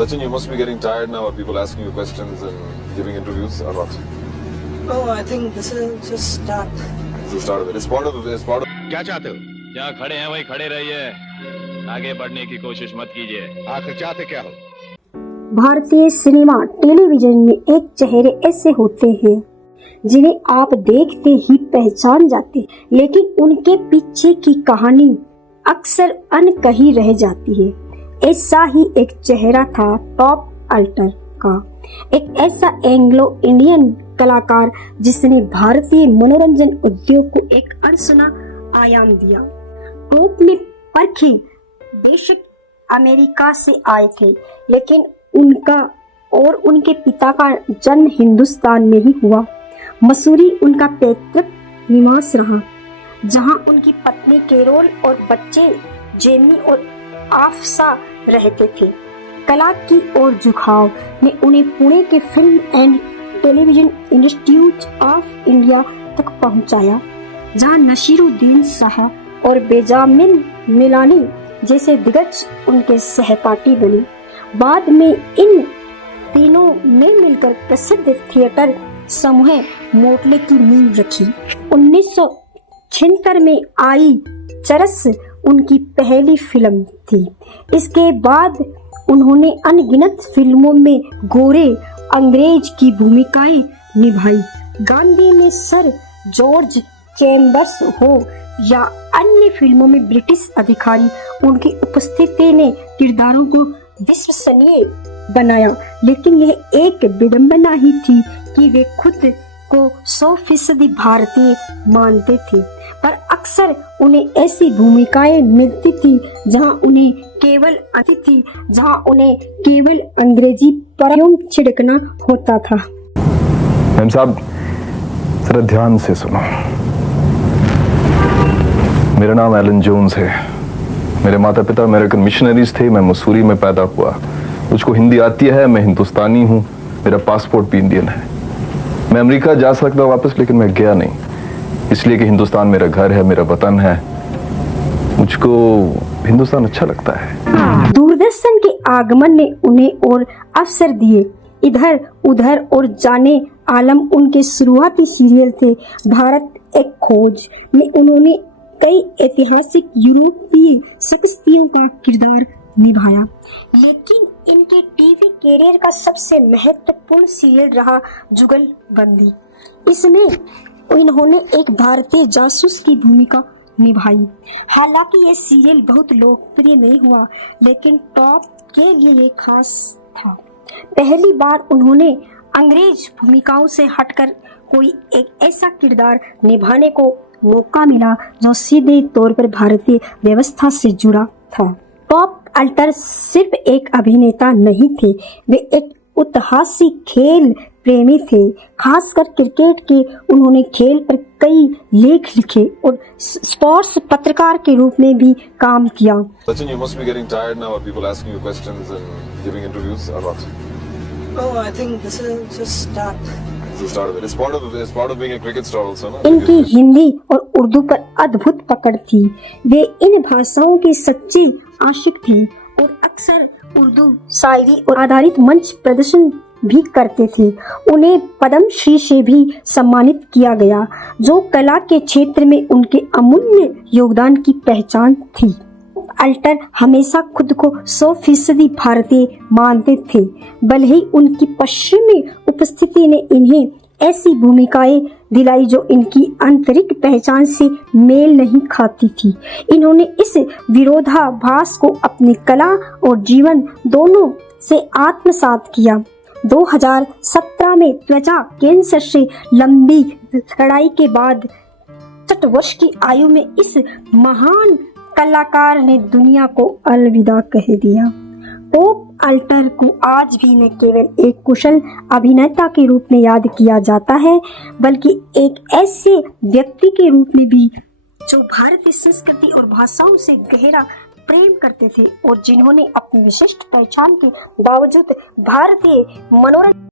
Sachin, you must be getting tired now of people asking you questions and giving interviews or not? No, I think this is just start. It's the start of it. It's part of क्या चाहते हो? जहाँ खड़े हैं वहीं खड़े रहिए, आगे बढ़ने की कोशिश मत कीजिए। आखिर चाहते क्या हो? भारतीय सिनेमा टेलीविजन में एक चेहरे ऐसे होते हैं जिन्हें आप देखते ही पहचान जाते, लेकिन उनके पीछे की कहानी अक्सर अनकही रह जाती है। ऐसा ही एक चेहरा था टॉप अल्टर का, एक ऐसा एंग्लो इंडियन कलाकार जिसने भारतीय मनोरंजन उद्योग को एक अनसुना आयाम दिया। टॉप में परखे बेशक अमेरिका से आए थे, लेकिन उनका और उनके पिता का जन्म हिंदुस्तान में ही हुआ। मसूरी उनका पैतृक निवास रहा, जहां उनकी पत्नी कैरोल और बच्चे जेमी और आफसा रहते थे। कला की ओर झुकाव ने उन्हें पुणे के film and television institute of India तक पहुंचाया, जहां नसीरुद्दीन शाह और बेंजामिन मिलानी जैसे दिग्गज उनके सहपाठी बने। बाद में इन तीनों ने मिलकर प्रसिद्ध थिएटर समूह मोटले की नींव रखी। 1976 में आई चरस उनकी पहली फिल्म थी। इसके बाद उन्होंने अनगिनत फिल्मों में गोरे अंग्रेज की भूमिकाएं निभाई। गांधी में सर जॉर्ज चैम्बर्स हो या अन्य फिल्मों में ब्रिटिश अधिकारी, उनकी उपस्थिति ने किरदारों को विश्वसनीय बनाया। लेकिन यह एक विडंबना ही थी कि वे खुद को 100% भारतीय मानते थे, पर अक्सर उन्हें ऐसी भूमिकाएं मिलती थी जहां उन्हें केवल अंग्रेजी परफ्यूम छिड़कना होता था। मैम साहब, जरा ध्यान से सुनो। मेरा नाम एलन जोन्स है। मेरे माता पिता अमेरिकन मिशनरीज थे। मैं मसूरी में पैदा हुआ। मुझको हिंदी आती है, मैं हिंदुस्तानी हूँ। मेरा पासपोर्ट भी इंडियन है। मैं अमेरिका जा सकता वापस, लेकिन मैं गया नहीं, इसलिए कि हिंदुस्तान मेरा घर है, मेरा वतन है। मुझको हिंदुस्तान अच्छा लगता है। दूरदर्शन के आगमन ने उन्हें और अवसर दिए, इधर उधर और जाने आलम उनके शुरुआती सीरियल थे। भारत एक खोज में उन्होंने कई ऐतिहासिक यूरोपीय शख्सियतों का किरदार निभाया, लेकिन इनके टीवी कैरियर का सबसे महत्वपूर्ण सीरियल रहा जुगलबंदी। इसमें इन्होंने एक भारतीय जासूस की भूमिका निभाई। हालांकि यह सीरियल बहुत लोकप्रिय नहीं हुआ, लेकिन टॉप के लिए ये खास था। पहली बार उन्होंने अंग्रेज भूमिकाओं से हटकर कोई एक ऐसा किरदार निभाने को मौका मिला जो सीधे तौर पर भारतीय व्यवस्था से जुड़ा था। टॉप अल्टर सिर्फ एक अभिनेता नहीं थे, वे एक उत्साही खेल प्रेमी थे। खासकर क्रिकेट के उन्होंने खेल पर कई लेख लिखे और स्पोर्ट्स पत्रकार के रूप में भी काम किया। Sachin, you must be getting tired now of people asking you questions and giving interviews or not? No, I think this is just start. It's the start of it. It's part of being a cricket star also, no? इनकी हिंदी और उर्दू पर अद्भुत पकड़ थी। वे इन भाषाओं के सच्चे आशिक थे और अक्सर उर्दू शायरी और आधारित मंच प्रदर्शन भी करते थे। उन्हें पद्मश्री से भी सम्मानित किया गया, जो कला के क्षेत्र में उनके अमूल्य योगदान की पहचान थी। अल्टर हमेशा खुद को 100% भारतीय मानते थे, भले ही उनकी पश्चिमी उपस्थिति ने इन्हें ऐसी भूमिकाएं दिलाई जो इनकी आंतरिक पहचान से मेल नहीं खाती थी। इन्होंने इस विरोधाभास को अपनी कला और जीवन दोनों से आत्मसात किया। 2017 में त्वचा कैंसर से लंबी लड़ाई के बाद 60 वर्ष की आयु में इस महान कलाकार ने दुनिया को अलविदा कह दिया। टॉप अल्टर को आज भी न केवल एक कुशल अभिनेता के रूप में याद किया जाता है, बल्कि एक ऐसे व्यक्ति के रूप में भी जो भारतीय संस्कृति और भाषाओं से गहरा प्रेम करते थे और जिन्होंने अपनी विशिष्ट पहचान के बावजूद भारतीय मनोरंजन